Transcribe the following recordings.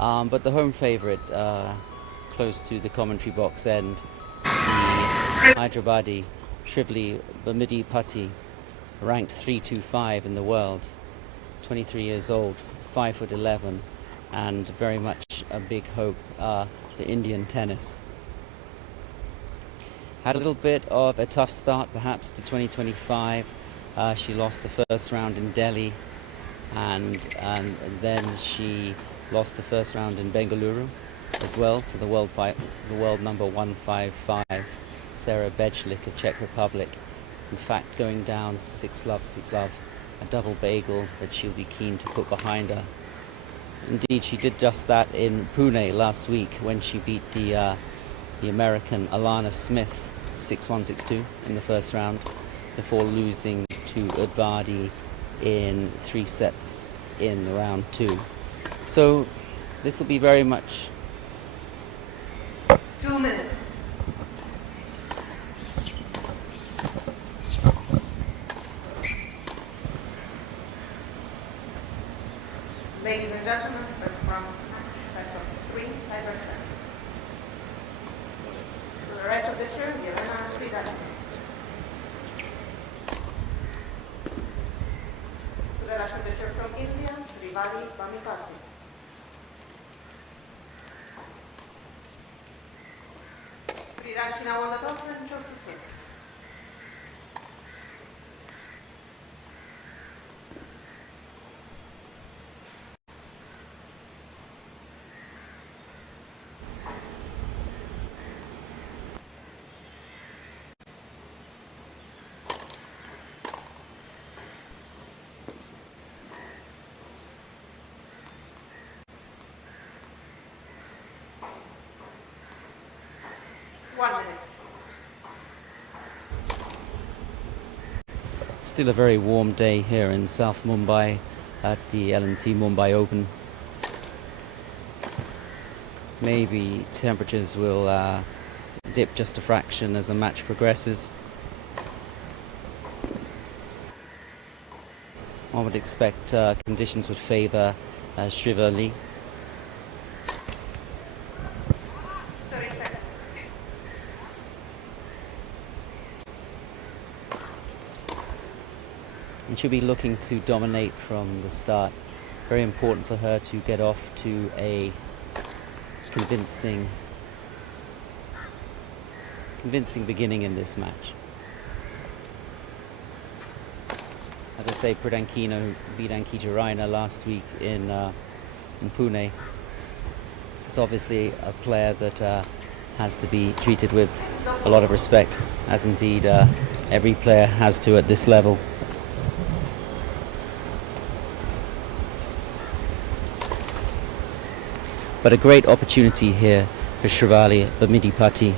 But the home favourite, close to the commentary box end, the Hyderabadi Shrivali Bamidi Patti, ranked 325 in the world, 23 years old, 5'11", and very much a big hope, the Indian tennis. Had a little bit of a tough start perhaps to 2025. She lost the first round in Delhi, and then she lost the first round in Bengaluru as well to the world number 155, Sarah Bejlik of Czech Republic. In fact, going down 6-love, 6-love, a double bagel that she'll be keen to put behind her. Indeed, she did just that in Pune last week when she beat the American Alana Smith 6-1, 6-2 in the first round before losing to Udvardi in 3 sets in round 2. So this will be very much 2 minutes. Ladies and gentlemen, first from best of 3 cyber sets. To the right of the chair, Yelena Fridali. To the left of the chair from India, Srivali Bamipati. Fridali now on the top and chose to serve. Still a very warm day here in South Mumbai at the L&T Mumbai Open. Maybe temperatures will dip just a fraction as the match progresses. One would expect conditions would favour Shrivali. And she'll be looking to dominate from the start. Very important for her to get off to a convincing beginning in this match. As I say, Pridankino beat Ankita Raina last week in Pune. It's obviously a player that has to be treated with a lot of respect, as indeed every player has to at this level. But a great opportunity here for Shrivali Bamidi Patti,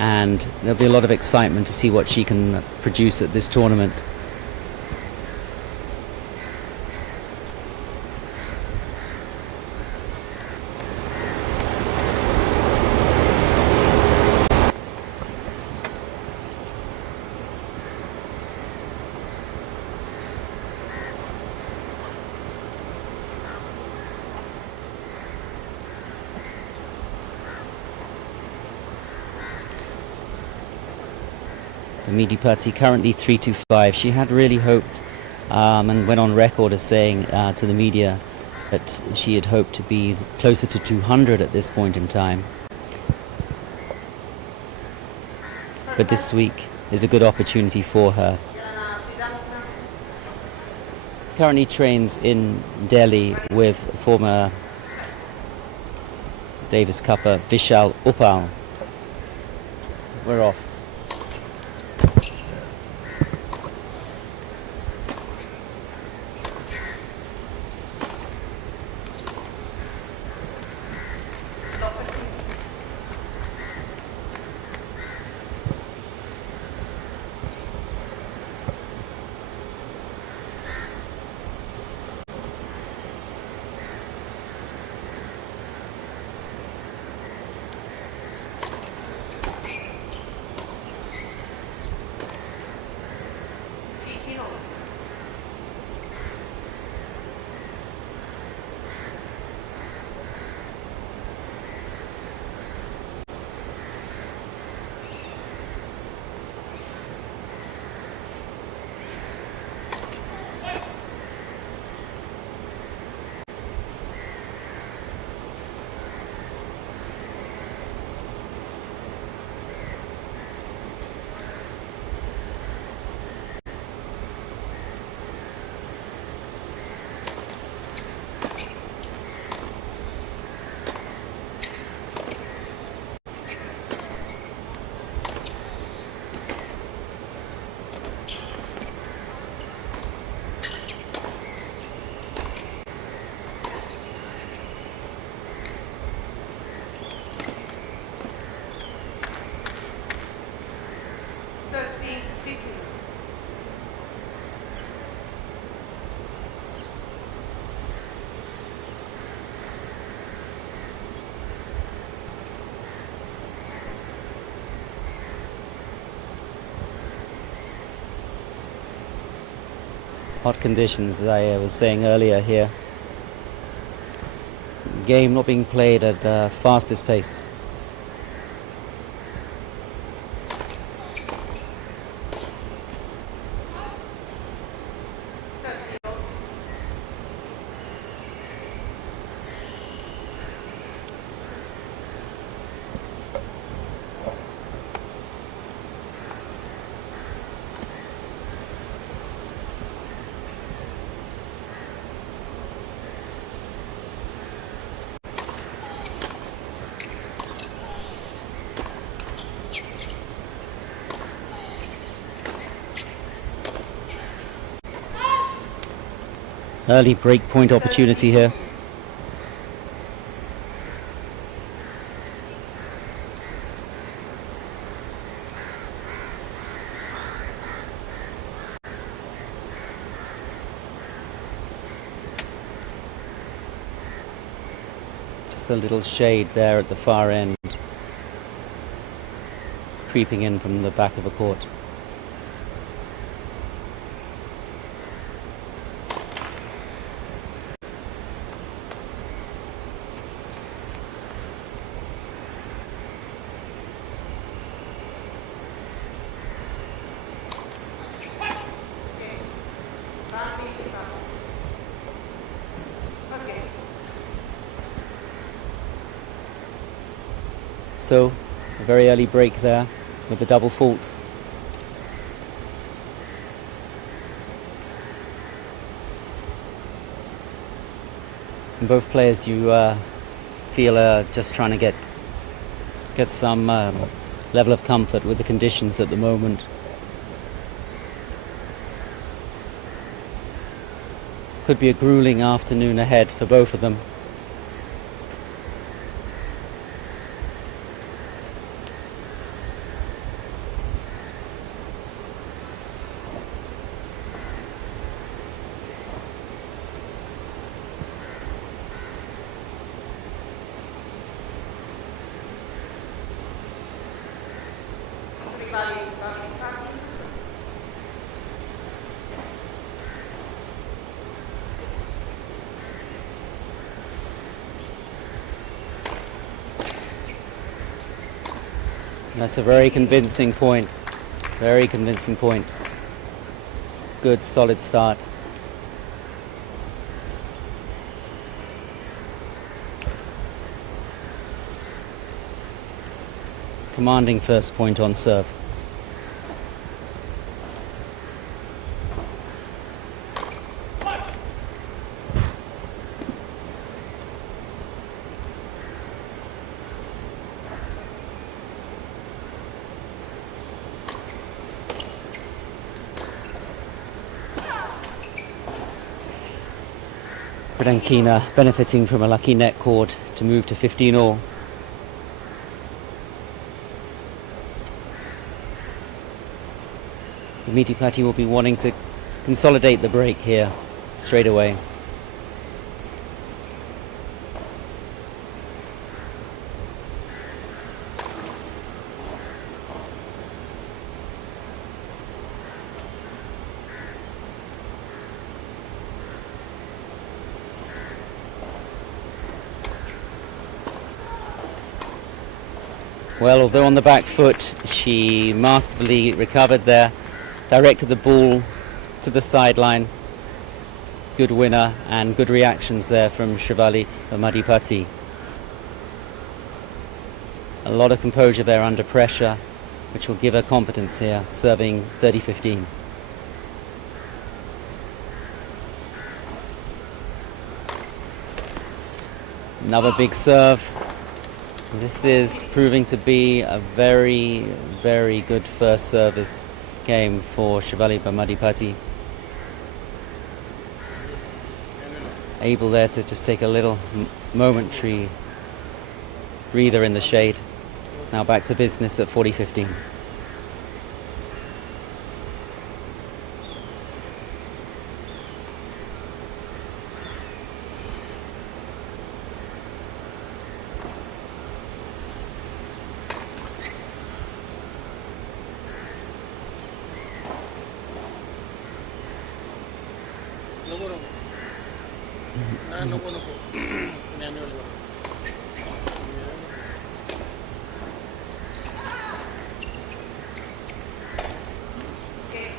and there'll be a lot of excitement to see what she can produce at this tournament. Bamidi Patti currently 325. She had really hoped and went on record as saying to the media that she had hoped to be closer to 200 at this point in time. But this week is a good opportunity for her. Currently trains in Delhi with former Davis Cupper Vishal Uppal. We're off. hot conditions, as I was saying earlier here. Game not being played at the fastest pace. Early break point opportunity here. Just a little shade there at the far end, creeping in from the back of the court. So, a very early break there with the double fault. And both players, you feel are just trying to get some level of comfort with the conditions at the moment. Could be a grueling afternoon ahead for both of them. That's a very convincing point. Very convincing point. Good, solid start. Commanding first point on serve. Rankina benefiting from a lucky net cord to move to 15-all. Madipati will be wanting to consolidate the break here straight away. Well, although on the back foot, she masterfully recovered there, directed the ball to the sideline. Good winner and good reactions there from Shivali Madipati. A lot of composure there under pressure, which will give her confidence here, serving 30-15. Another big serve. This is proving to be a very, very good first service game for Shivali Madipati. Able there to just take a little momentary breather in the shade. Now back to business at 40-15.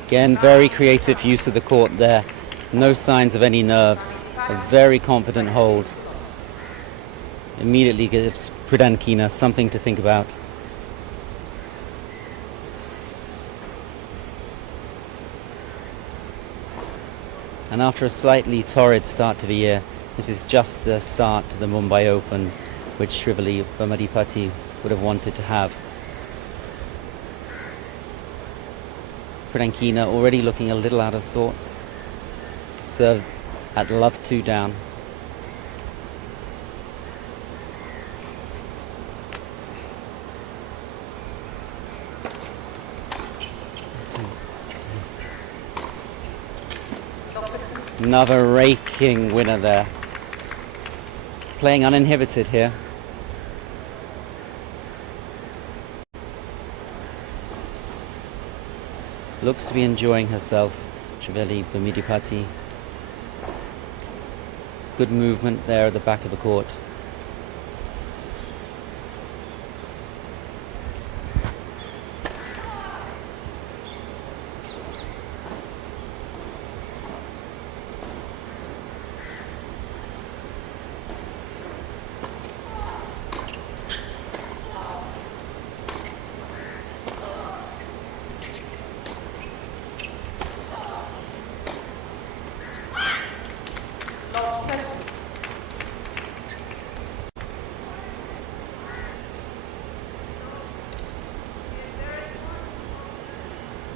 Again, very creative use of the court there. No signs of any nerves. A very confident hold. Immediately gives Prudankina something to think about. And after a slightly torrid start to the year, this is just the start to the Mumbai Open, which Srivali Bhamadipati would have wanted to have. Prudankina already looking a little out of sorts. Serves at love 2 down. Another raking winner there. Playing uninhibited here. Looks to be enjoying herself, Srivali Bhamadipati. Good movement there at the back of the court.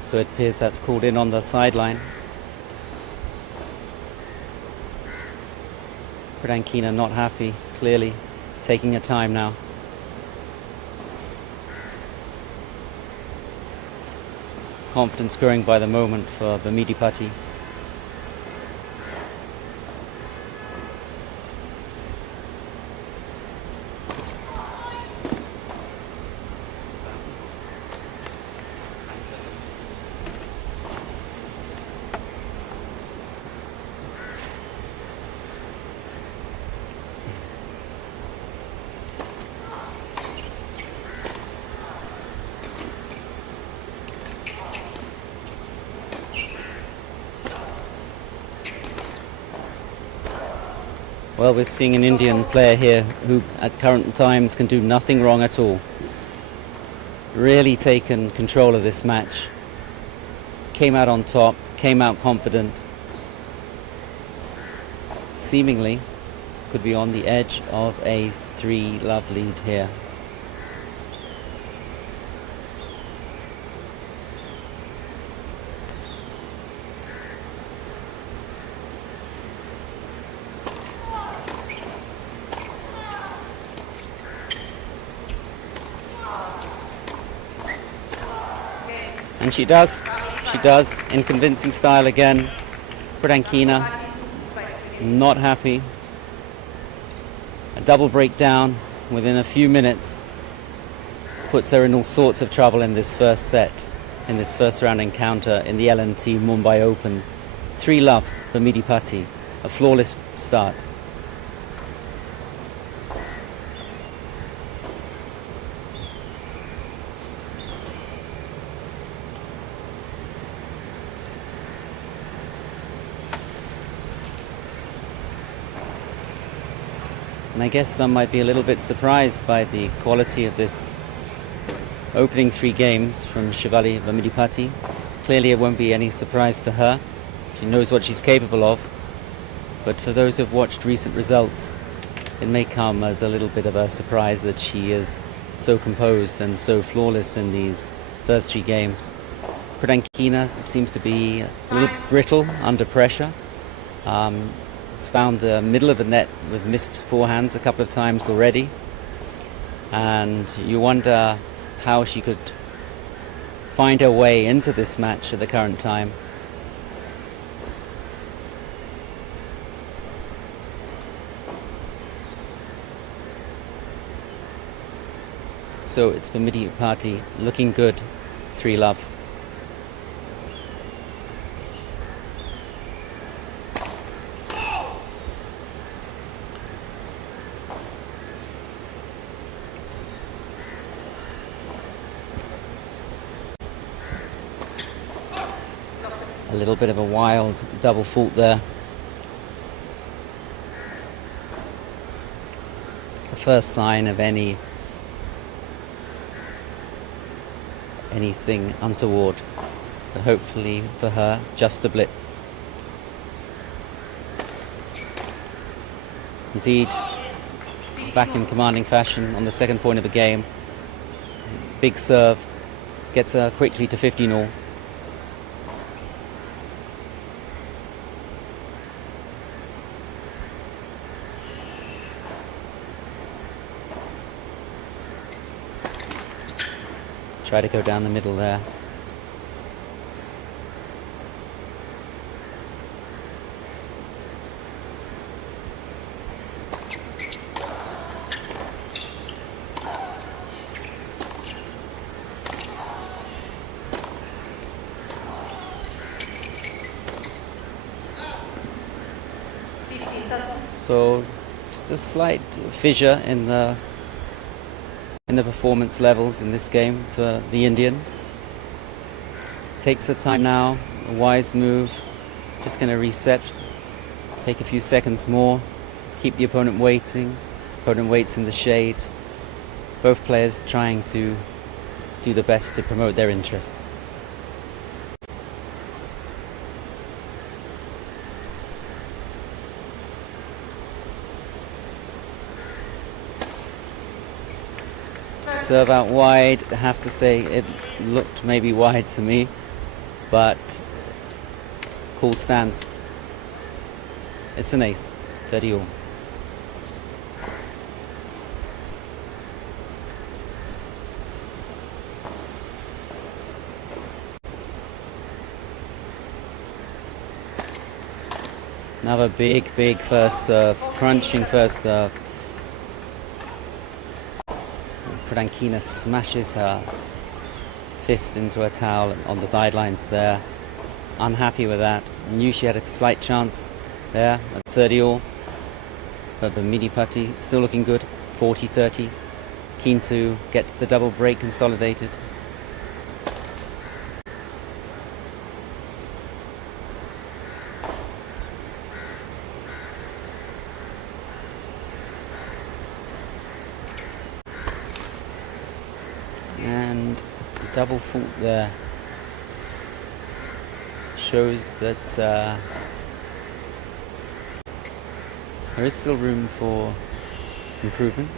So it appears that's called in on the sideline. Prudankina not happy, clearly taking her time now. Confidence growing by the moment for Bhamadipati. Well, we're seeing an Indian player here who at current times can do nothing wrong at all. Really taken control of this match. Came out on top, came out confident. Seemingly could be on the edge of a 3-love lead here. And she does, in convincing style again. Prudankina, not happy. A double breakdown within a few minutes puts her in all sorts of trouble in this first set, in this first round encounter in the L&T Mumbai Open. 3-love for Bhamadipati, a flawless start. And I guess some might be a little bit surprised by the quality of this opening 3 games from Srivali Bhamadipati. Clearly it won't be any surprise to her. She knows what she's capable of. But for those who've watched recent results, it may come as a little bit of a surprise that she is so composed and so flawless in these first 3 games. Prudankina seems to be a little brittle under pressure. Found the middle of the net with missed forehands a couple of times already, and you wonder how she could find her way into this match at the current time. So it's Bhamadipati looking good, 3-love. A little bit of a wild double fault there. The first sign of anything untoward, but hopefully for her, just a blip. Indeed, back in commanding fashion on the second point of the game. Big serve, gets her quickly to 15-all. Try to go down the middle there. So just a slight fissure in the performance levels in this game for the Indian. Takes her time now, a wise move. Just going to reset, take a few seconds more, keep the opponent waiting. Opponent waits in the shade. Both players trying to do the best to promote their interests. Serve out wide. I have to say it looked maybe wide to me, but cool stance. It's an ace, 30-all. Another big first serve, crunching first serve. Pradankina smashes her fist into her towel on the sidelines there. Unhappy with that. Knew she had a slight chance there at 30-all. But the midi putty still looking good, 40-30. Keen to get the double break consolidated. And double fault there shows that there is still room for improvement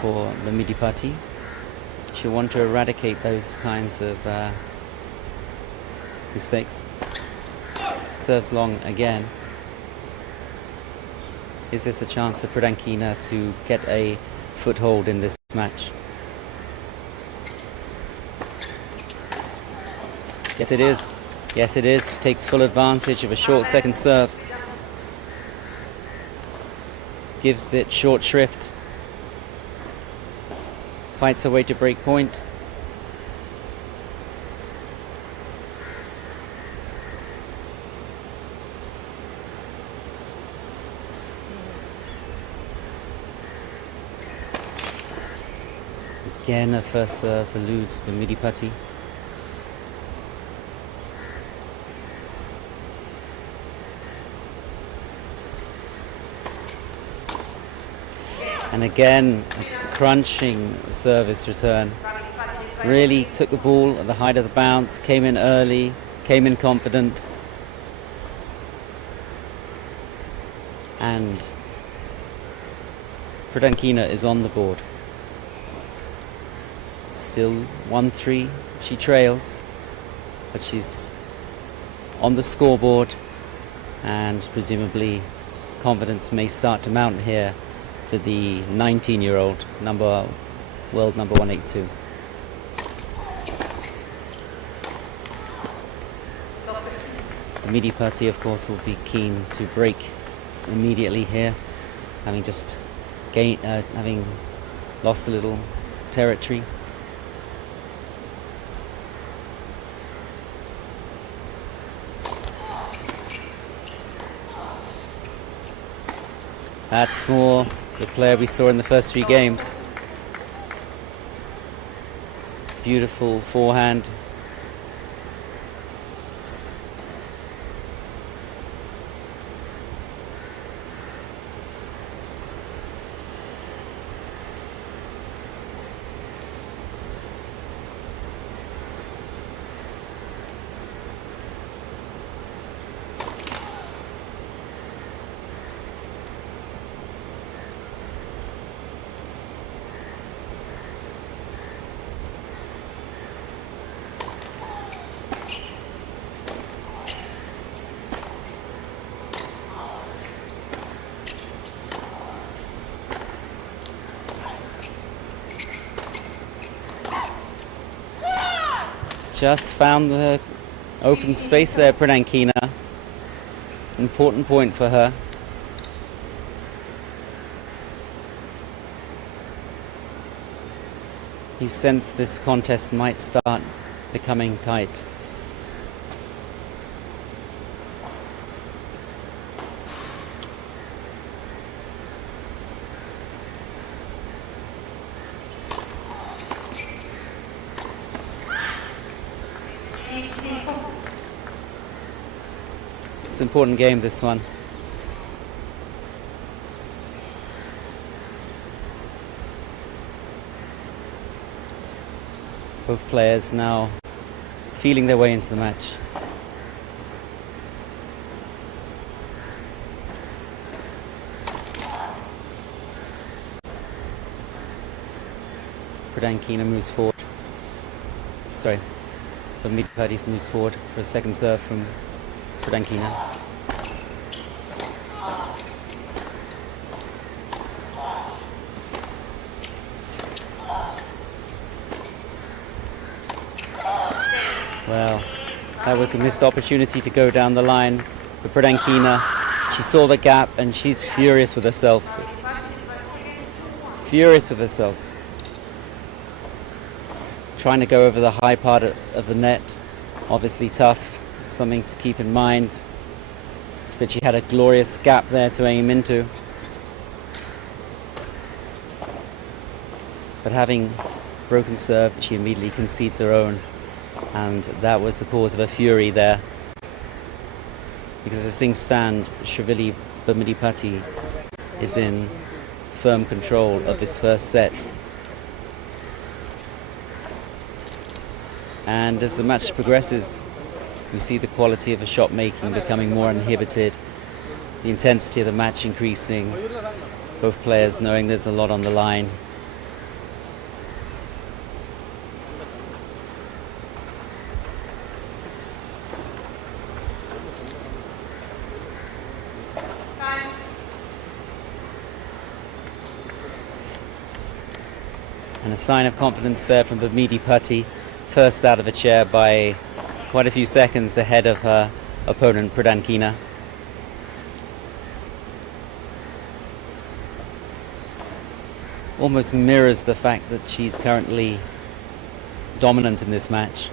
for the midi putty. She'll want to eradicate those kinds of mistakes. Serves long again. Is this a chance for Pradankina to get a foothold in this match? Yes, it is. Yes, it is. She takes full advantage of a short second serve. Gives it short shrift. Fights her way to break point. Again, her first serve eludes the midi putty. And again, a crunching service return. Really took the ball at the height of the bounce, came in early, came in confident. And Pradankina is on the board. Still 1-3, she trails, but she's on the scoreboard, and presumably confidence may start to mount here for the 19-year-old world number 182. The midi putty, of course, will be keen to break immediately here, having just having lost a little territory. That's more the player we saw in the first 3 games. Beautiful forehand. Just found the open space there, Pradankina. Important point for her. You sense this contest might start becoming tight. It's an important game, this one. Both players now feeling their way into the match. Pradankina moves forward. Sorry, Bamidipati moves forward for a second serve from Pradankina. Well, that was a missed opportunity to go down the line for Pradankina. She saw the gap and she's furious with herself. Furious with herself. Trying to go over the high part of the net. Obviously tough, something to keep in mind. But she had a glorious gap there to aim into. But having broken serve, she immediately concedes her own. And that was the cause of her fury there. Because as things stand, Shravali Bamidipati is in firm control of this first set. And as the match progresses, we see the quality of the shot making becoming more uninhibited, the intensity of the match increasing, both players knowing there's a lot on the line. And a sign of confidence there from Bamidipati, first out of a chair by quite a few seconds ahead of her opponent Pradankina. Almost mirrors the fact that she's currently dominant in this match.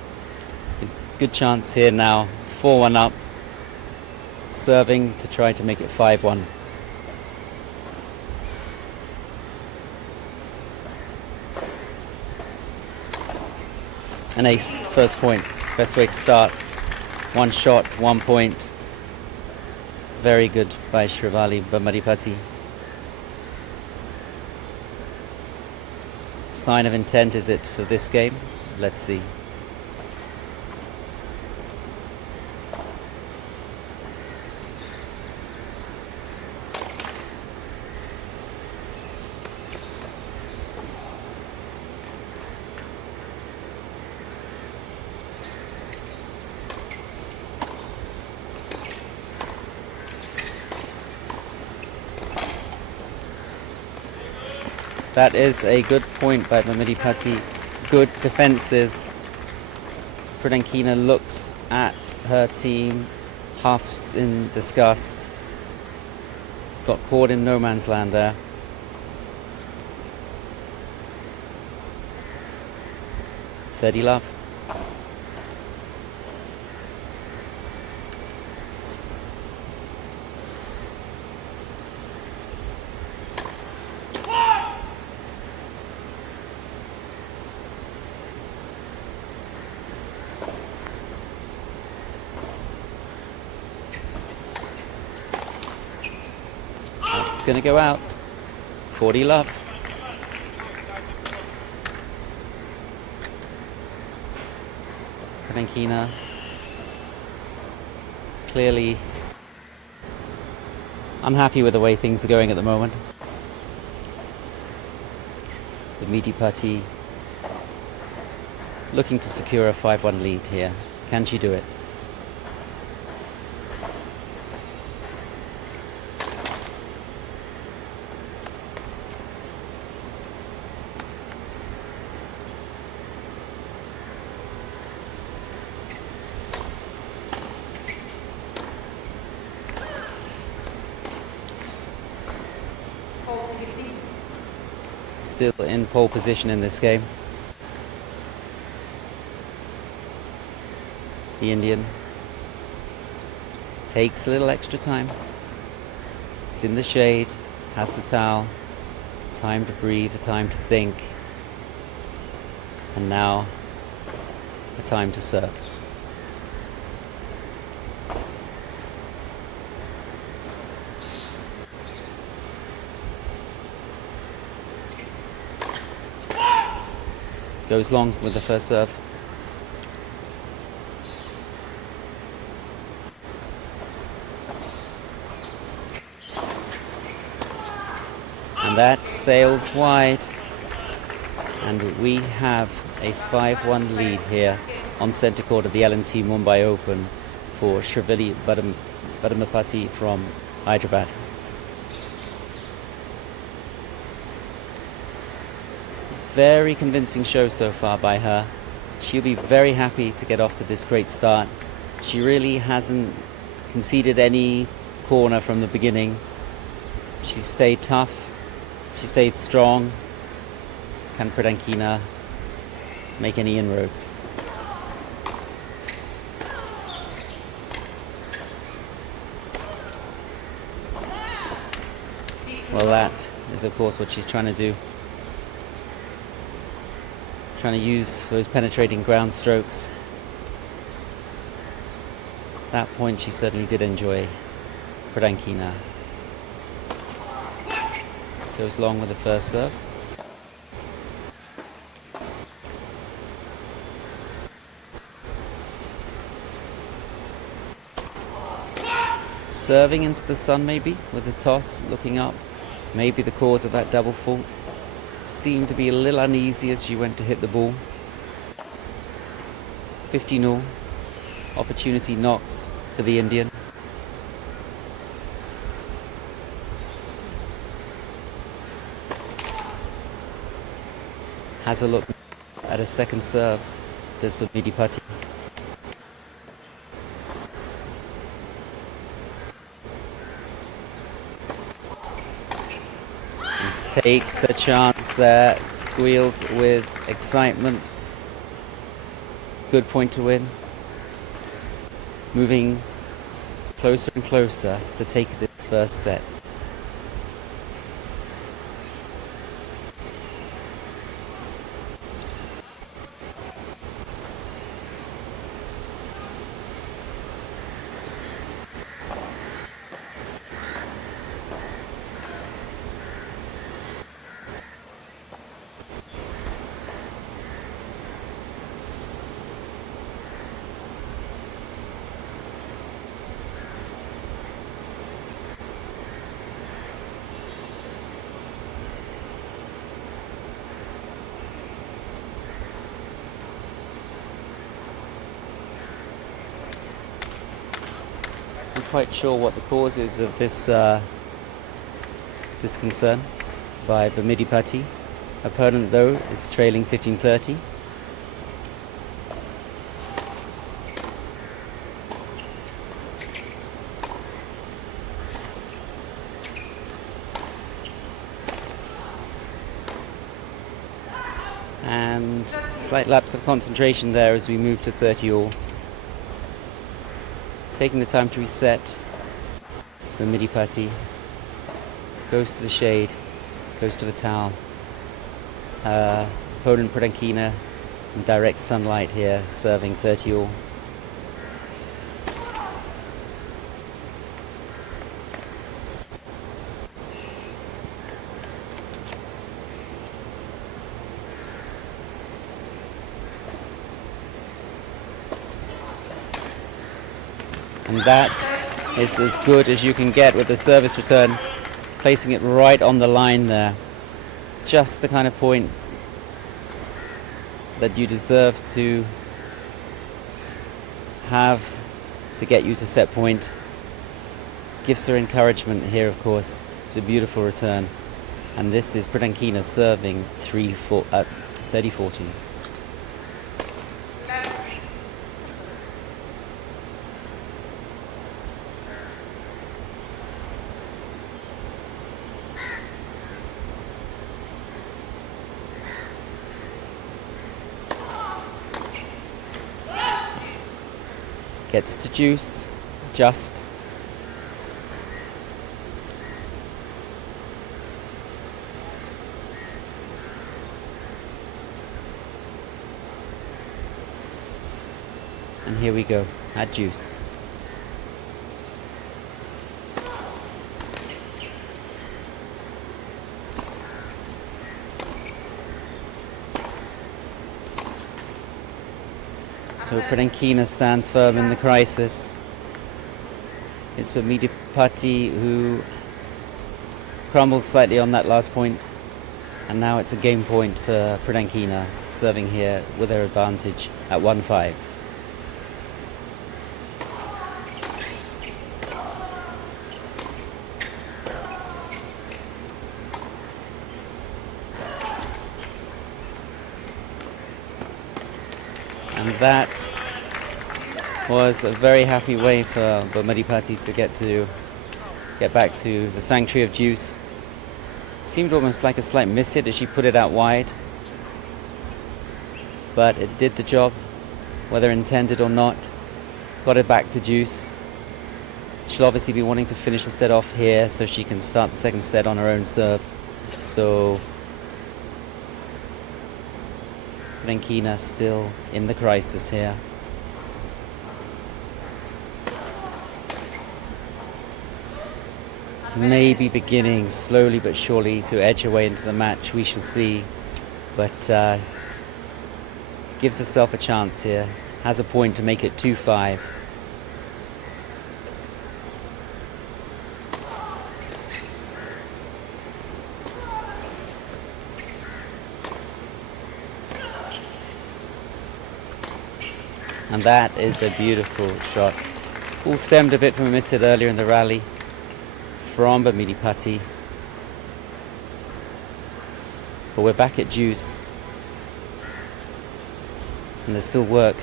Good chance here now, 4-1 up, serving to try to make it 5-1. An ace, first point, best way to start. One shot, 1 point. Very good by Shravali Bamidipati. Sign of intent is it for this game? Let's see. That is a good point by Bamidipati. Good defences. Pradankina looks at her team, huffs in disgust. Got caught in no man's land there. Thirty love. It's going to go out. 40 love. Pradankina clearly unhappy with the way things are going at the moment. Bamidipati looking to secure a 5-1 lead here. Can she do it? still in pole position in this game. The Indian takes a little extra time. It's in the shade, has the towel, time to breathe, a time to think, and now a time to serve. Goes long with the first serve. And that sails wide. And we have a 5-1 lead here on centre court of the L&T Mumbai Open for Shravali Badamapati from Hyderabad. Very convincing show so far by her. She'll be very happy to get off to this great start. She really hasn't conceded any corner from the beginning. She stayed tough. She stayed strong. Can Pradankina make any inroads? Well, that is of course what she's trying to do. Trying to use those penetrating ground strokes. That point she certainly did enjoy. Pradankina goes long with the first serve. Serving into the sun maybe with the toss, looking up. Maybe the cause of that double fault. Seemed to be a little uneasy as she went to hit the ball. 15-all. Opportunity knocks for the Indian. Has a look at a second serve. Does Bamidipati. Takes a chance there, squeals with excitement. Good point to win. Moving closer and closer to take this first set. I'm quite sure what the cause is of this this concern by Bamidipati. Opponent though is trailing 15-30. And slight lapse of concentration there as we move to 30-all. Taking the time to reset. Bamidipati goes to the shade, goes to the towel. Opponent Pradankina in direct sunlight here, serving 30-all. And that is as good as you can get with the service return, placing it right on the line there. Just the kind of point that you deserve to have to get you to set point. Gives her encouragement here, of course. It's a beautiful return. And this is Pradankina serving 30-40. Gets to juice, just. And here we go, at juice. So Pradenkina stands firm in the crisis. It's Medipati who crumbles slightly on that last point. And now it's a game point for Pradenkina, serving here with her advantage at 1-5. And that was a very happy way for Medipati to get back to the sanctuary of juice. Seemed almost like a slight miss hit as she put it out wide, but it did the job, whether intended or not. Got it back to juice. She'll obviously be wanting to finish the set off here so she can start the second set on her own serve. So Pradenkina still in the crisis here. Maybe beginning slowly but surely to edge her way into the match, we shall see. But gives herself a chance here. Has a point to make it 2-5. And that is a beautiful shot. All stemmed a bit from a miss hit earlier in the rally from Medipati. But we're back at juice. And there's still work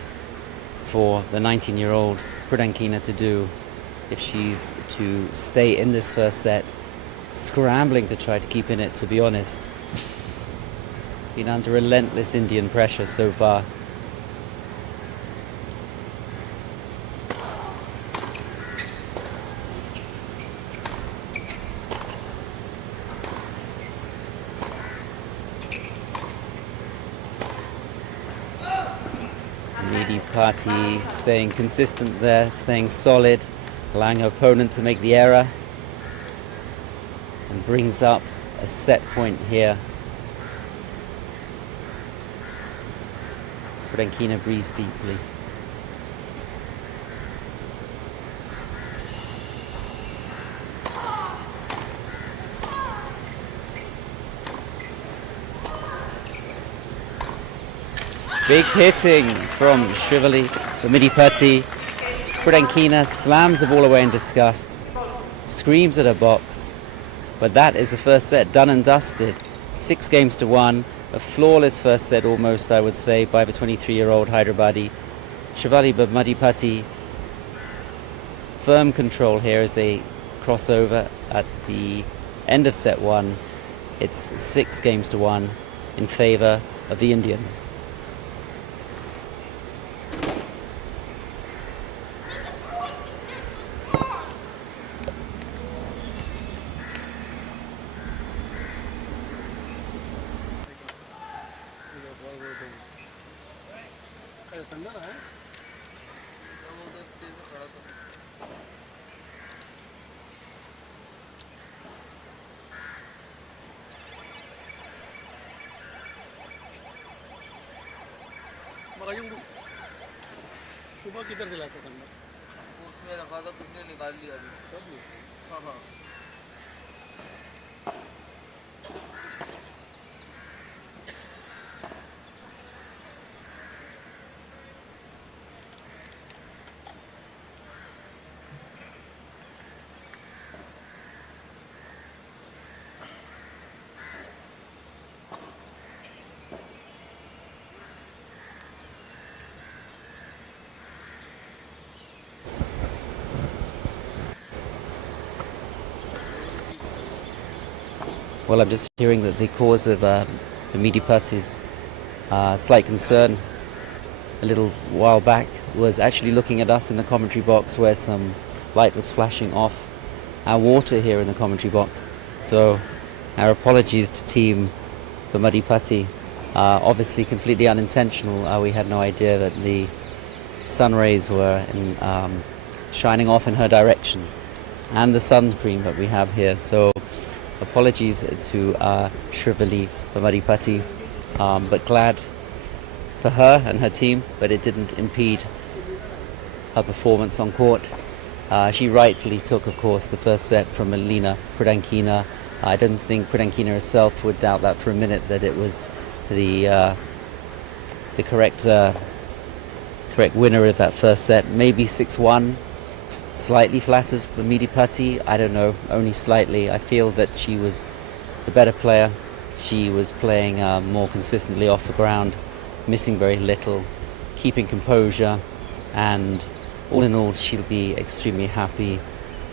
for the 19-year-old Pradenkina to do if she's to stay in this first set. Scrambling to try to keep in it, to be honest. Been under relentless Indian pressure so far. Medipati staying consistent there, staying solid, allowing her opponent to make the error, and brings up a set point here. Pradenkina breathes deeply. Big hitting from Shivali, the Medipati. Pradenkina slams the ball away in disgust, screams at her box. But that is the first set done and dusted. 6-1. A flawless first set almost, I would say, by the 23-year-old Hyderabadi. Shivali Medipati, firm control here as they cross over at the end of set 1. It's 6-1 in favor of the Indian. सुबह किधर से लाते ठंडा? उसमें रखा था, किसने निकाल लिया अभी सब लोग। हाँ हाँ Well, I'm just hearing that the cause of the Medipati's slight concern a little while back was actually looking at us in the commentary box where some light was flashing off our water here in the commentary box. So our apologies to Team Bamadipati. Obviously completely unintentional. We had no idea that the sun rays were shining off in her direction, and the sun cream that we have here. So apologies to Shrivali Bamadipati, but glad for her and her team, but it didn't impede her performance on court. She rightfully took, of course, the first set from Elena Pradankina. I don't think Pradankina herself would doubt that for a minute, that it was the correct winner of that first set. Maybe 6-1, slightly flatters Bamadipati. I don't know, only slightly. I feel that she was the better player. She was playing more consistently off the ground, missing very little, keeping composure, and all in all, she'll be extremely happy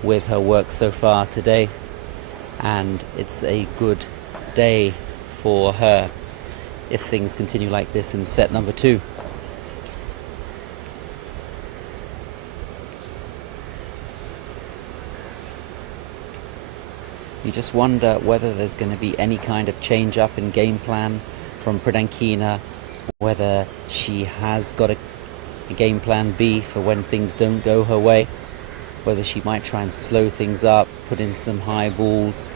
with her work so far today, and it's a good day for her if things continue like this in set number 2. You just wonder whether there's going to be any kind of change up in game plan from Pradankina, whether she has got a game plan B for when things don't go her way, whether she might try and slow things up, put in some high balls,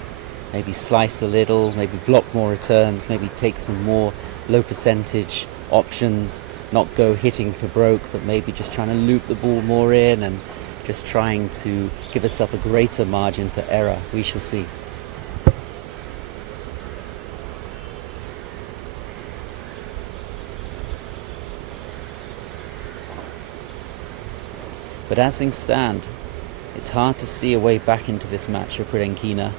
maybe slice a little, maybe block more returns, maybe take some more low percentage options, not go hitting for broke, but maybe just trying to loop the ball more in and just trying to give herself a greater margin for error. We shall see. But as things stand, it's hard to see a way back into this match for Pradankina.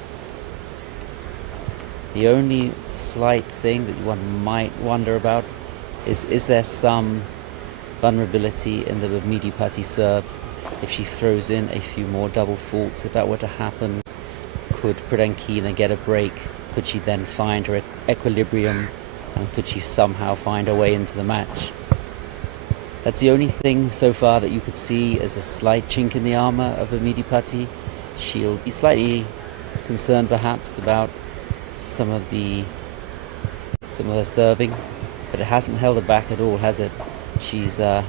The only slight thing that one might wonder about is there some vulnerability in the Bamadipati serve? If she throws in a few more double faults, if that were to happen, could Pradankina get a break? Could she then find her equilibrium, and could she somehow find her way into the match? That's the only thing so far that you could see as a slight chink in the armour of Bamadipati. She'll be slightly concerned perhaps about some of her serving, but it hasn't held her back at all, has it? She's out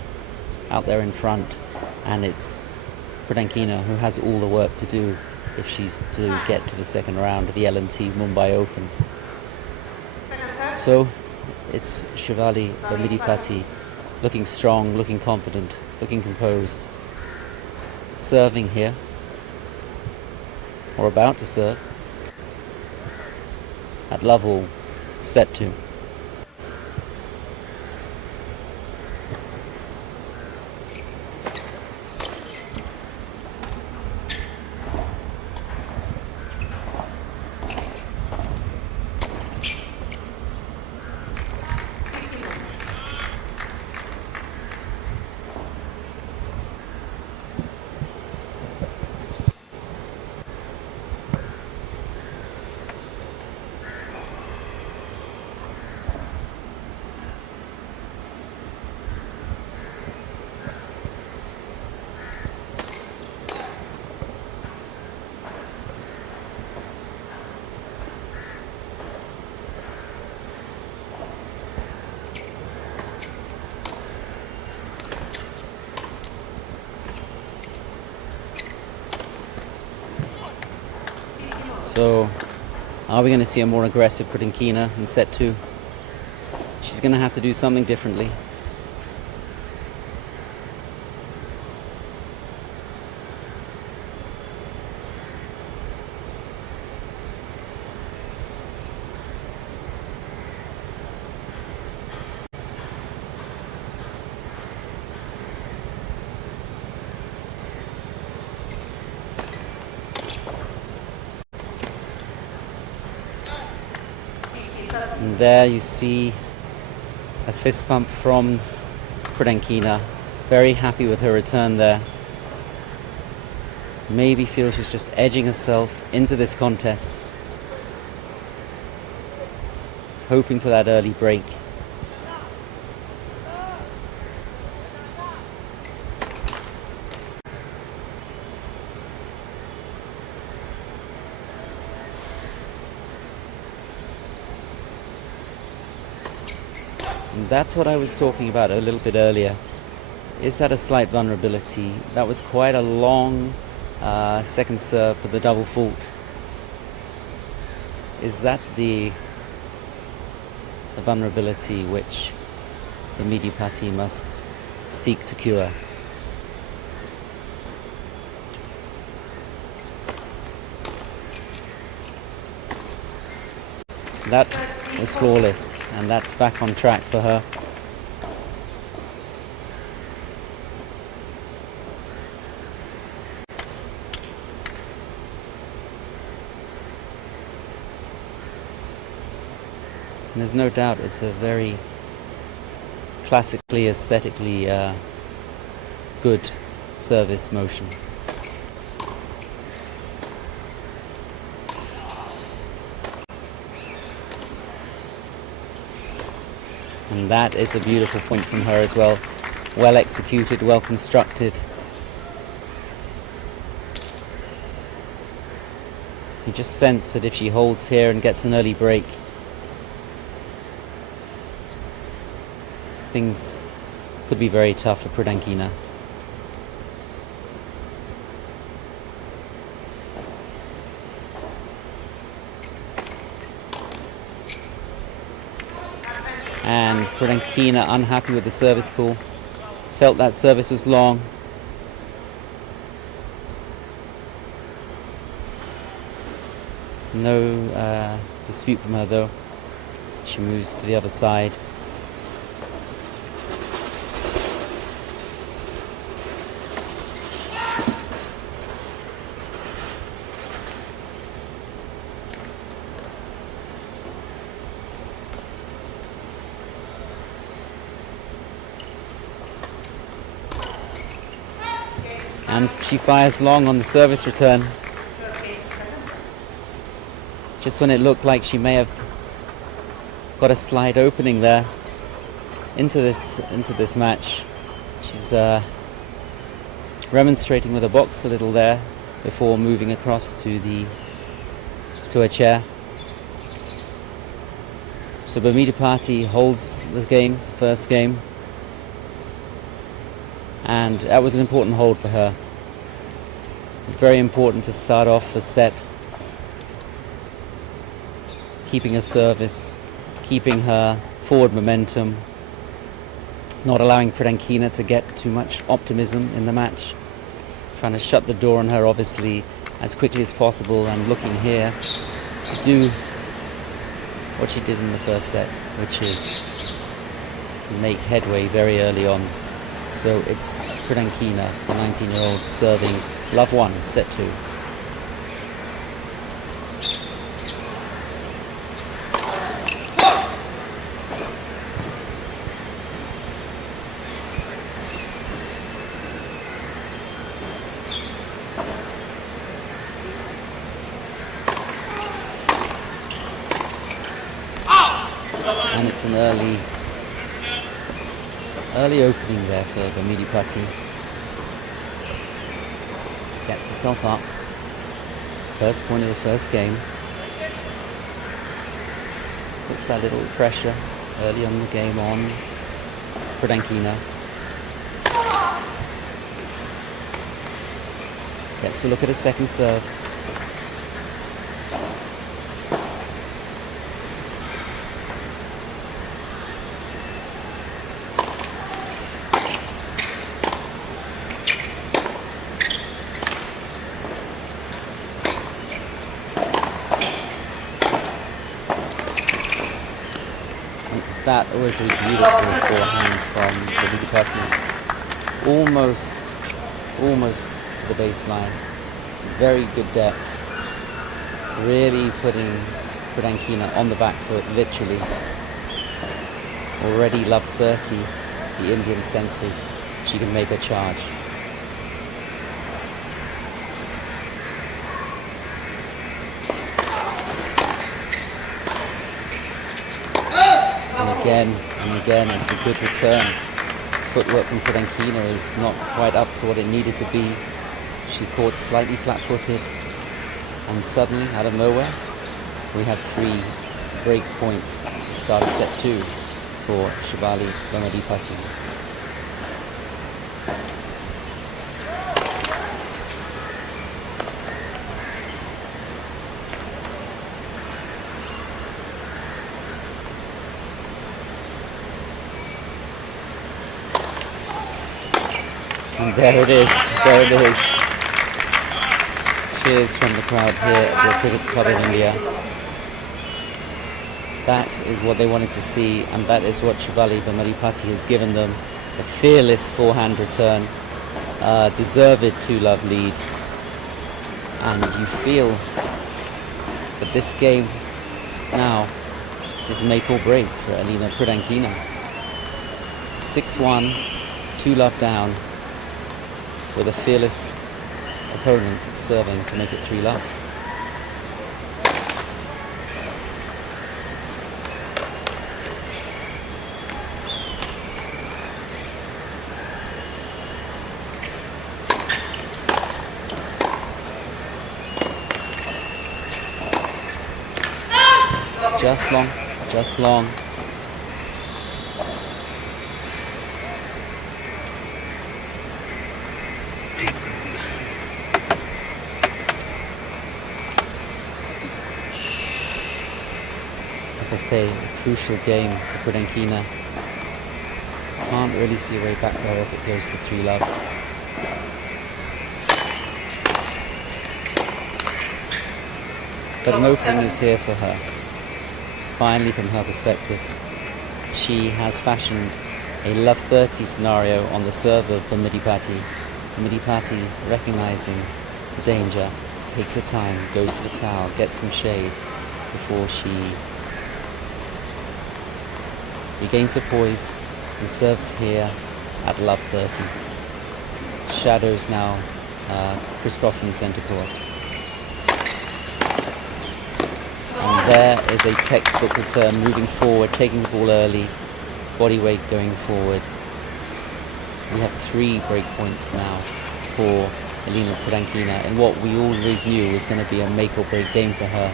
there in front, and it's Pradankina who has all the work to do if she's to get to the second round of the L&T Mumbai Open. So it's Shrivali Bamadipati looking strong, looking confident, looking composed, serving here, or about to serve, at love all, set 2. So, are we going to see a more aggressive Pradankina in set 2? She's going to have to do something differently. And there you see a fist pump from Pradankina. Very happy with her return there. Maybe feels she's just edging herself into this contest, hoping for that early break. And that's what I was talking about a little bit earlier. Is that a slight vulnerability? That was quite a long second serve for the double fault. Is that the vulnerability which the Midipati must seek to cure? That was flawless, and that's back on track for her. And there's no doubt it's a very classically, aesthetically good service motion. And that is a beautiful point from her as well. Well executed, well constructed. You just sense that if she holds here and gets an early break, things could be very tough for Pradankina. And Pradankina unhappy with the service call. Felt that service was long. No dispute from her though. She moves to the other side. And she fires long on the service return. Just when it looked like she may have got a slight opening there into this match. She's remonstrating with a box a little there before moving across to her chair. So Bamidipati holds the game, the first game. And that was an important hold for her. Very important to start off a set, keeping her service, keeping her forward momentum, not allowing Pradankina to get too much optimism in the match, trying to shut the door on her obviously as quickly as possible, and looking here to do what she did in the first set, which is make headway very early on. So it's Pradankina, the 19-year-old, serving love 1, set 2. And it's an early opening there for Bamidipati. Gets herself up. First point of the first game. Puts that little pressure early on in the game on Pradankina. Gets a look at a second serve. That was a beautiful forehand from Bamidipati. Almost to the baseline. Very good depth. Really putting Pradankina on the back foot, literally. Already love 30. The Indian senses she can make a charge. And again, it's a good return. Footwork from Pradankina is not quite up to what it needed to be. She caught slightly flat-footed, and suddenly, out of nowhere, we have 3 break points at the start of set 2 for Shivali Bamadipati. And there it is, there it is. Cheers from the crowd here at the Cricket Club of India. That is what they wanted to see, and that is what Shivali Bamadipati has given them. A fearless forehand return, deserved 2-love lead. And you feel that this game now is make or break for Elina Prudankina. 6-1, 2-love down, with a fearless opponent serving to make it 3-love. Just long, just long. As I say, a crucial game for Prudankina. Can't really see a way back there if it goes to 3-love. But an opening is here for her. Finally, from her perspective, she has fashioned a love 30 scenario on the serve of Bamadipati. Bamadipati, recognizing the danger, takes her time, goes to the towel, gets some shade before she regains her poise and serves here at love 30. Shadows now crisscrossing centre court. And there is a textbook return, moving forward, taking the ball early, body weight going forward. We have 3 break points now for Elina Prudankina in what we always knew was going to be a make or break game for her.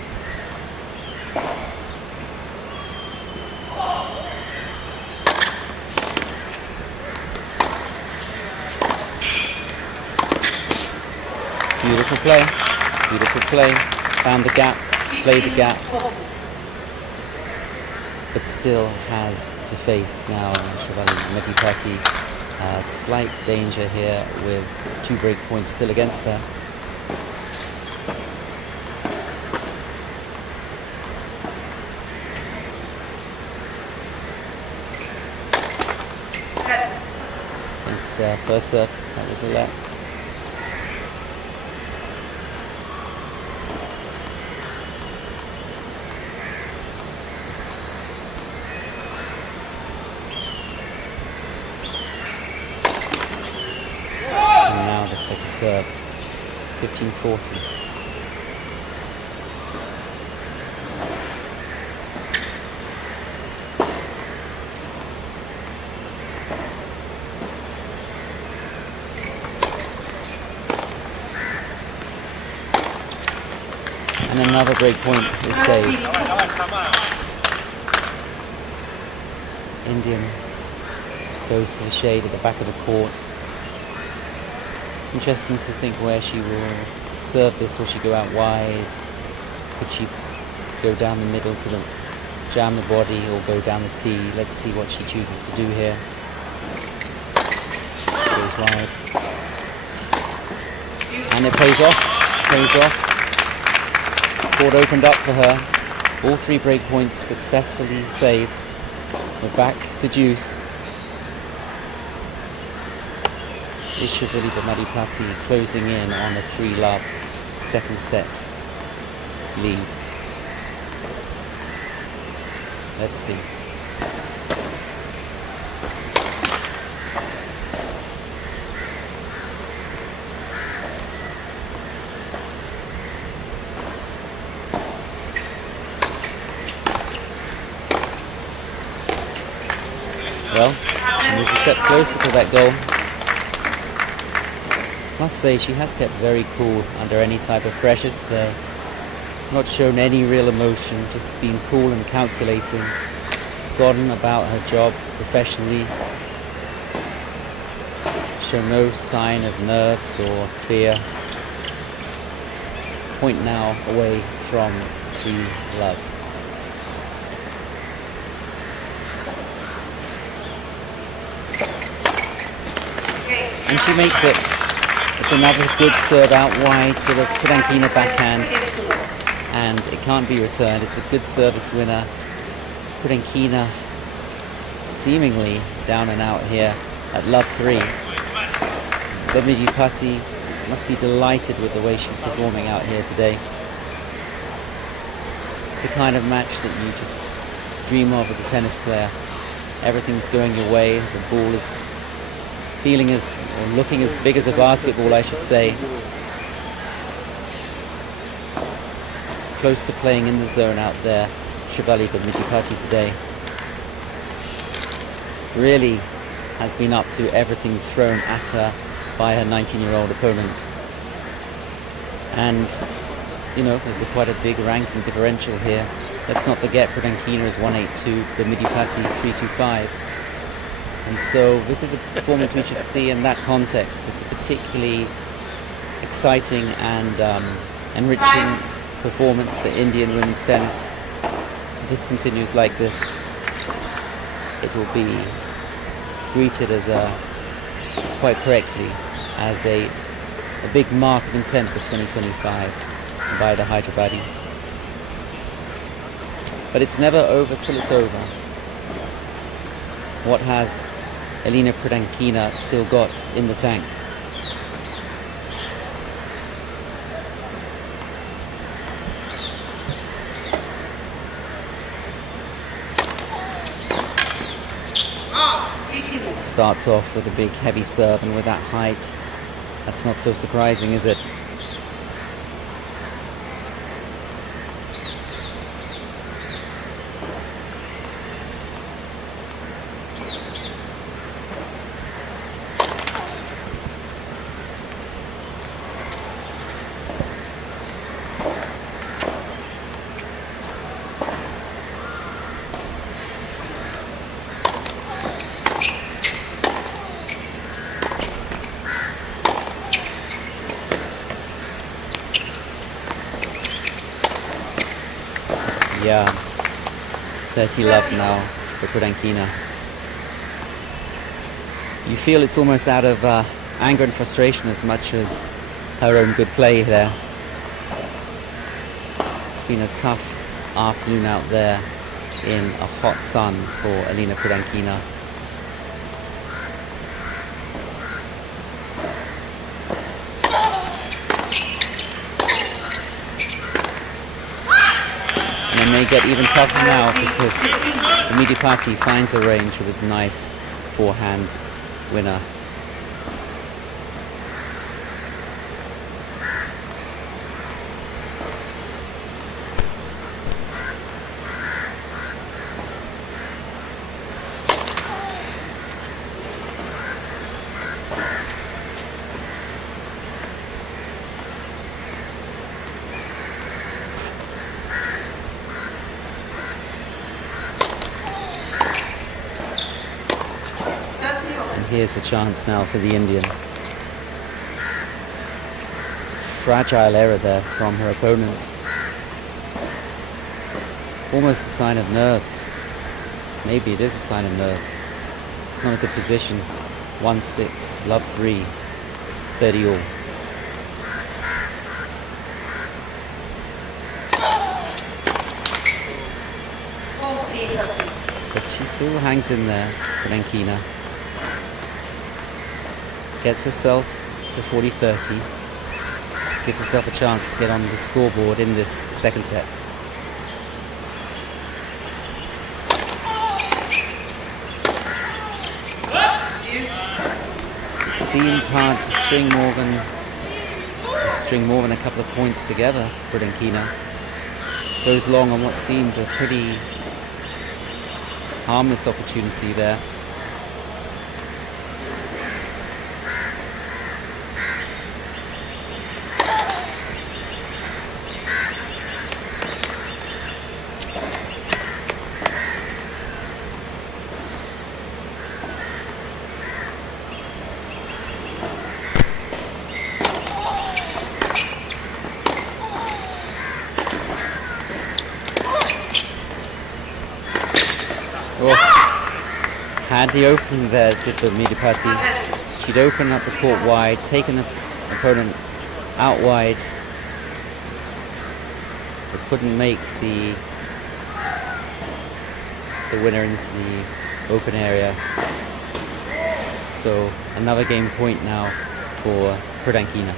Beautiful play, beautiful play, found the gap, played the gap, but still has to face now Shivali Bamadipati. Slight danger here with 2 break points still against her. It's first serve, that was a let. Second serve, 15-40. And another break point is saved. Indian goes to the shade at the back of the court. Interesting to think where she will serve this. Will she go out wide? Could she go down the middle to jam the body, or go down the tee? Let's see what she chooses to do here. Goes wide. And it pays off. Pays off. Court opened up for her. All 3 break points successfully saved. We're back to deuce. Shivali Bamadipati closing in on a 3-love second set lead. Let's see. Well, she moves a step closer to that goal. Must say she has kept very cool under any type of pressure today. Not shown any real emotion, just being cool and calculating, forgotten about her job professionally. Show no sign of nerves or fear. Point now away from 3-love. And she makes it. It's another good serve out wide to the Kudankina backhand. And it can't be returned. It's a good service winner. Kudankina seemingly down and out here at love 3. Bimidi must be delighted with the way she's performing out here today. It's the kind of match that you just dream of as a tennis player. Everything's going your way. The ball is feeling as, or looking as big as a basketball, I should say. Close to playing in the zone out there, Shivali Bimidi today. Really has been up to everything thrown at her by her 19-year-old opponent. And, you know, there's quite a big ranking differential here. Let's not forget Kudankina is 182, Bimidi 325. And so this is a performance we should see in that context. It's a particularly exciting and enriching performance for Indian women's tennis. If this continues like this, it will be greeted as quite correctly as a big mark of intent for 2025 by the Hyderabadi. But it's never over till it's over. What has Elena Kudankina still got in the tank? Starts off with a big heavy serve, and with that height, that's not so surprising, is it? Yeah, 30 love now for Kudankina. You feel it's almost out of anger and frustration as much as her own good play there. It's been a tough afternoon out there in a hot sun for Elena Kudankina. And it may get even tougher now because Bimidi finds a range with a nice forehand winner. Here's a chance now for the Indian. Fragile error there from her opponent. Almost a sign of nerves. Maybe it is a sign of nerves. It's not a good position. 1-6, love 3, 30 all. But she still hangs in there, Kudankina. Gets herself to 40-30, gives herself a chance to get on the scoreboard in this second set. It seems hard to string more than a couple of points together. Kudankina goes long on what seemed a pretty harmless opportunity there. Oh, had the opening there, did the Midipati. She'd open up the court wide, taken the opponent out wide, but couldn't make the winner into the open area. So another game point now for Pradankina.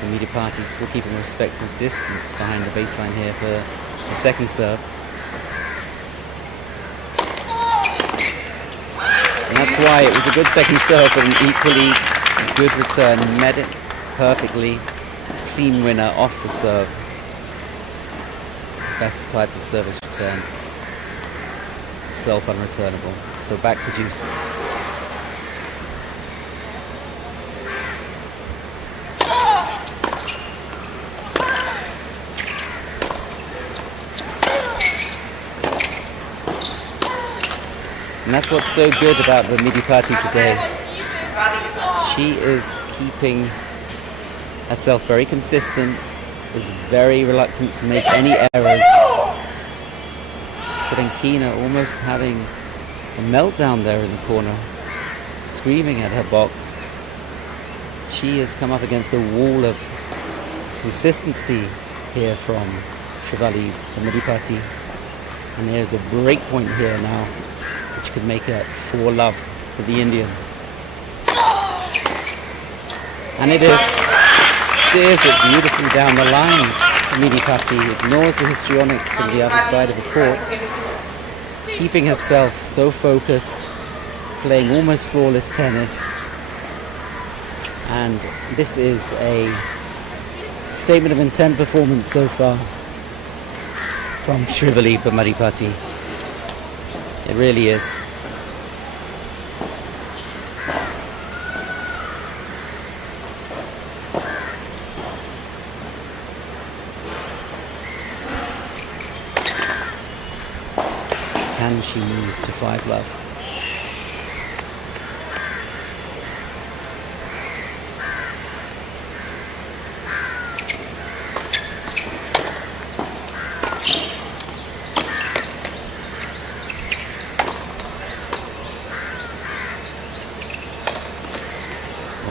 The Midipati still keeping a respectful distance behind the baseline here for the second serve. And that's why it was a good second serve, but an equally good return. Met it perfectly. Clean winner off the serve. Best type of service return. Itself unreturnable. So back to Juice. And that's what's so good about the Midipati today. She is keeping herself very consistent, is very reluctant to make any errors. Pradankina almost having a meltdown there in the corner, screaming at her box. She has come up against a wall of consistency here from Shivali Midipati. And there's a break point here now, which could make it 4-love for the Indian. And it is. Steers it beautifully down the line. Midipati ignores the histrionics from the other side of the court, keeping herself so focused, playing almost flawless tennis. And this is a statement of intent performance so far from Shivali Midipati. It really is. Can she move to 5-love?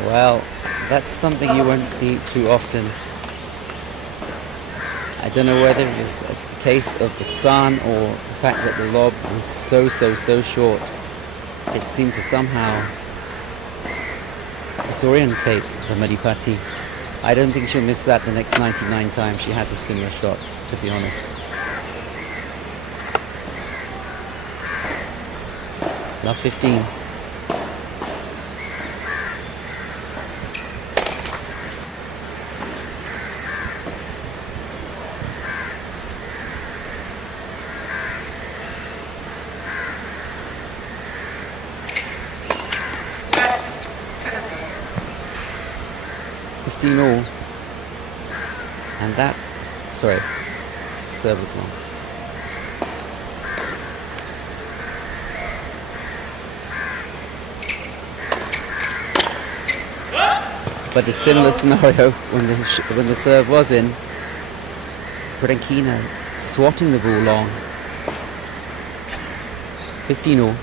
Well, that's something you won't see too often. I don't know whether it's a case of the sun or the fact that the lob was so short. It seemed to somehow disorientate the Midipati. I don't think she'll miss that the next 99 times she has a similar shot, to be honest. Love 15. All, and that, sorry, service long. But a similar scenario when the serve was in. Pradankina swatting the ball long. 15 all.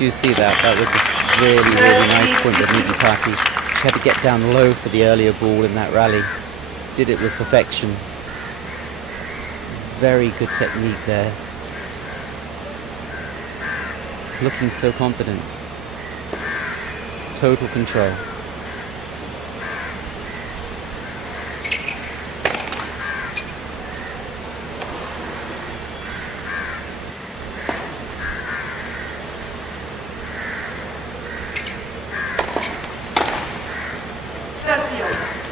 You see that was a really nice point of Midipati. She had to get down low for the earlier ball in that rally. Did it with perfection. Very good technique there. Looking so confident. Total control.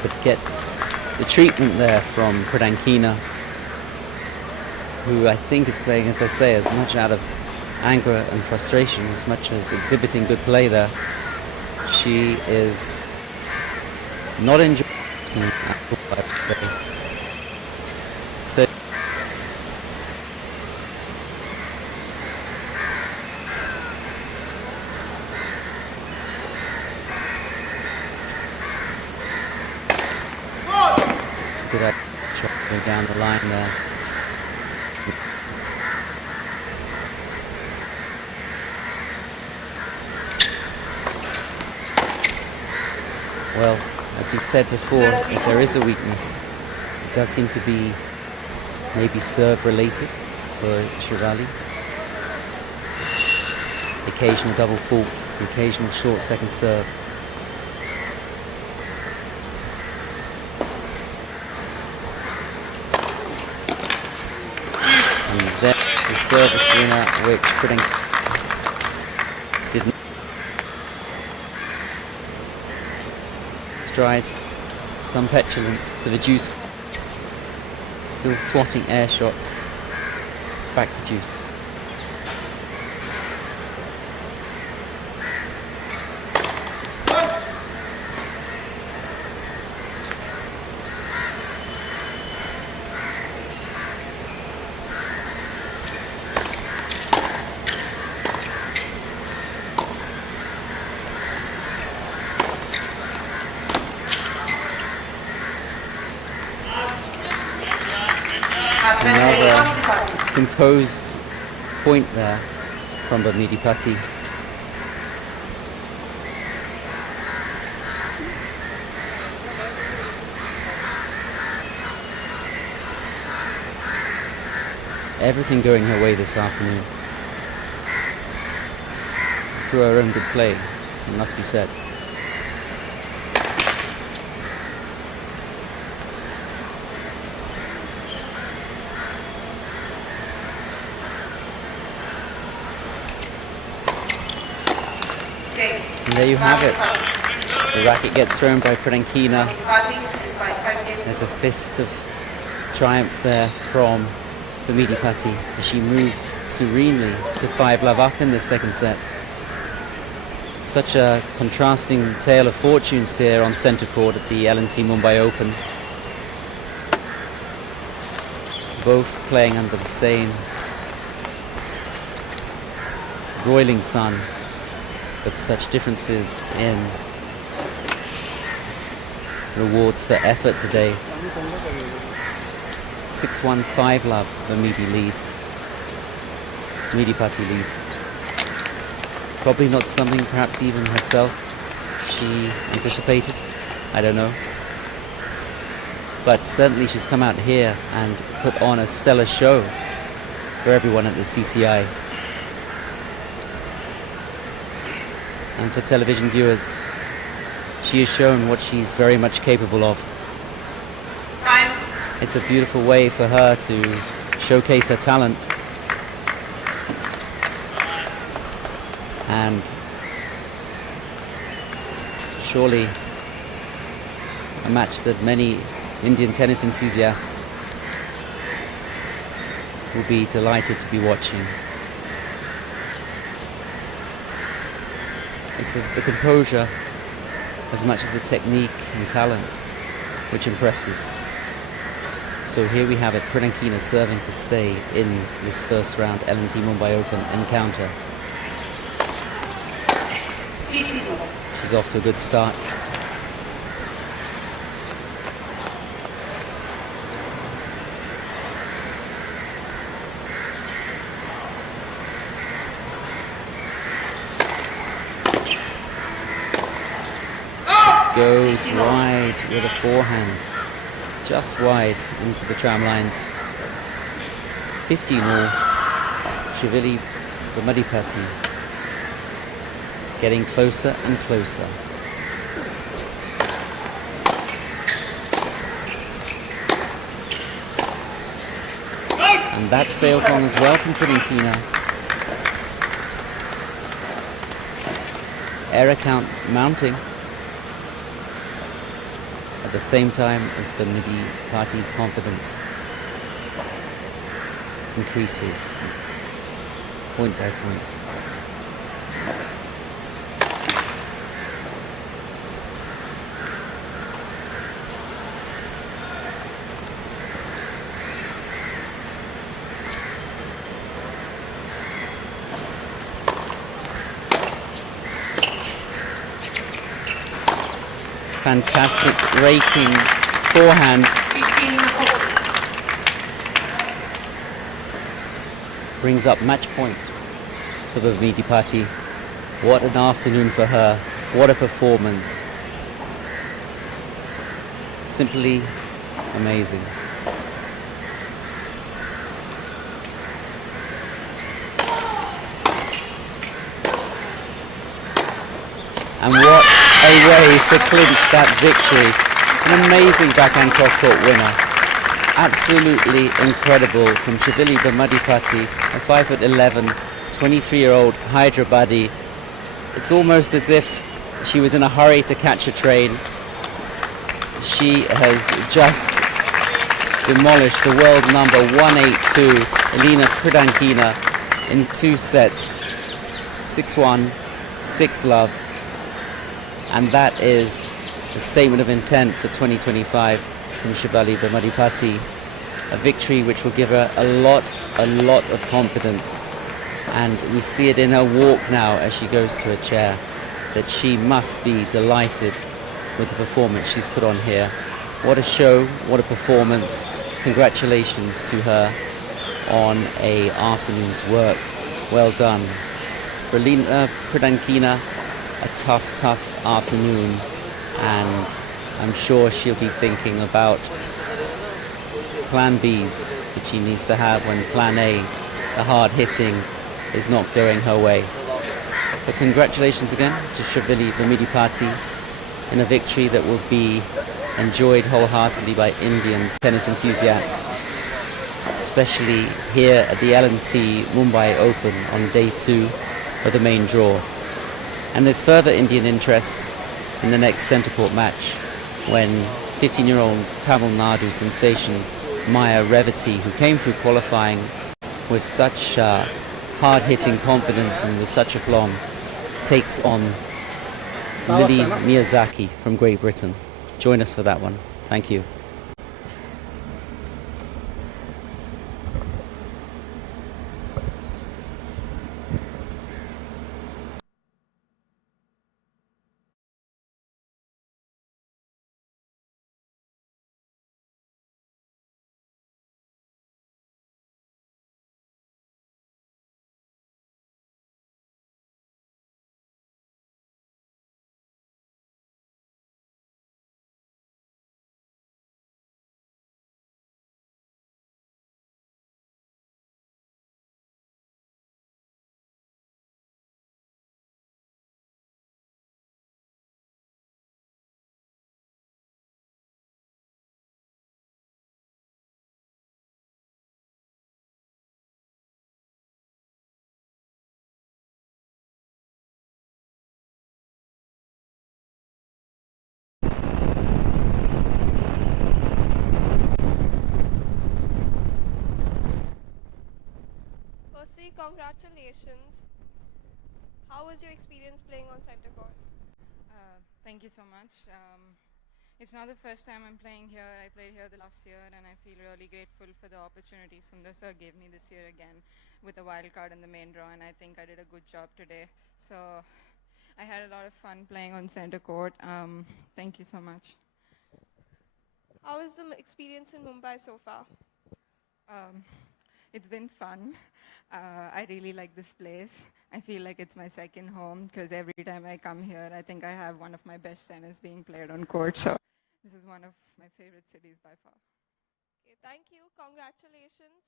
But gets the treatment there from Pradankina, who I think is playing, as I say, as much out of anger and frustration as much as exhibiting good play there. She is not enjoying good shot going down the line there. Well, as we've said before, if there is a weakness, it does seem to be maybe serve related for Shivali. The occasional double fault, the occasional short second serve. And then the service winner, which didn't stride some petulance to the juice. Still swatting air shots back to juice. Another composed point there from Bamidipati. Everything going her way this afternoon. Through her own good play, it must be said. And there you have it. The racket gets thrown by Pranankina. There's a fist of triumph there from Bamidipati as she moves serenely to 5-love up in the second set. Such a contrasting tale of fortunes here on centre court at the L&T Mumbai Open. Both playing under the same broiling sun, but such differences in rewards for effort today. 6-1, 5-love, Bamidipati leads. Probably not something perhaps even herself she anticipated, I don't know. But certainly she's come out here and put on a stellar show for everyone at the CCI. And for television viewers, she has shown what she's very much capable of. It's a beautiful way for her to showcase her talent. And surely a match that many Indian tennis enthusiasts will be delighted to be watching. It's the composure as much as the technique and talent which impresses. So here we have it, Pranankina serving to stay in this first round L&T Mumbai Open encounter. She's off to a good start. Goes wide with a forehand, just wide into the tram lines. 15-all, Shivali Bamidipati getting closer and closer. And that sails on as well from Pranankina. Error count mounting at the same time as Bamidipati's confidence. increases point by point. Fantastic raking forehand. Brings up match point for the Bamidipati. What an afternoon for her. What a performance. Simply amazing. And what a way to clinch that victory. An amazing backhand cross-court winner. Absolutely incredible from Shivali Bamidipati, a 5'11", 23-year-old Hyderabadi. It's almost as if she was in a hurry to catch a train. She has just demolished the world number 182, Elena Pridankina, in 2 sets. 6-1, 6-love. And that is a statement of intent for 2025 from Shivali Bamidipati. A victory which will give her a lot of confidence. And we see it in her walk now as she goes to her chair, that she must be delighted with the performance she's put on here. What a show, what a performance. Congratulations to her on a afternoon's work. Well done. For Elena Pridankina, a tough afternoon, and I'm sure she'll be thinking about plan Bs that she needs to have when plan A, the hard hitting, is not going her way. But congratulations again to Shivali Bamidipati in a victory that will be enjoyed wholeheartedly by Indian tennis enthusiasts, especially here at the L&T Mumbai Open on day 2 of the main draw. And there's further Indian interest in the next centre court match when 15-year-old Tamil Nadu sensation Maya Revati, who came through qualifying with such hard-hitting confidence and with such aplomb, takes on Lily Miyazaki from Great Britain. Join us for that one. Thank you. Firstly, congratulations. How was your experience playing on center court? Thank you so much. It's not the first time I'm playing here. I played here the last year, and I feel really grateful for the opportunity Sundar sir gave me this year again with a wild card in the main draw, and I think I did a good job today. So I had a lot of fun playing on center court. Thank you so much. How was the experience in Mumbai so far? It's been fun. I really like this place. I feel like it's my second home because every time I come here, I think I have one of my best tennis being played on court. So this is one of my favorite cities by far. Okay, thank you. Congratulations.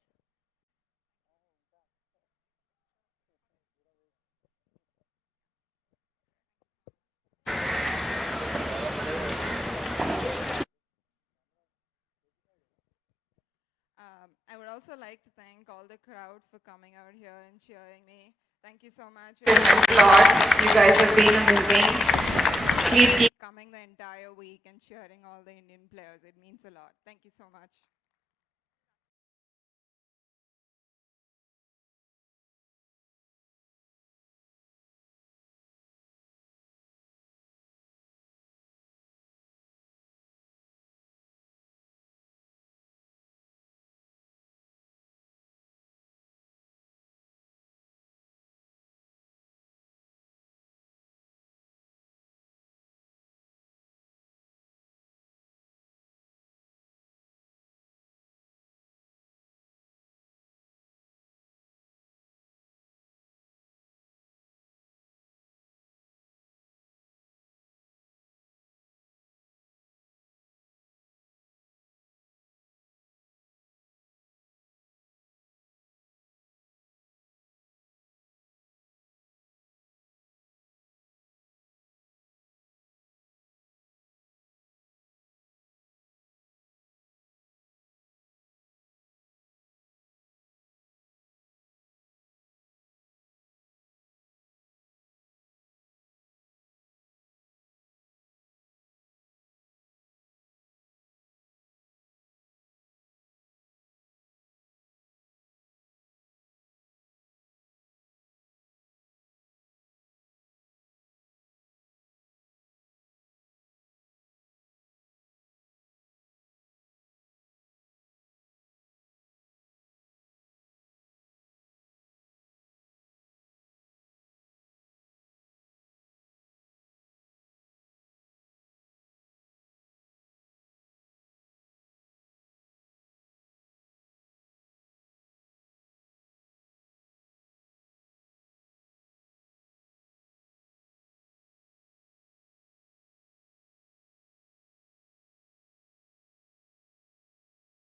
I would also like to thank all the crowd for coming out here and cheering me. Thank you so much. It meant a lot. You guys have been amazing. Please keep coming the entire week and cheering all the Indian players. It means a lot. Thank you so much.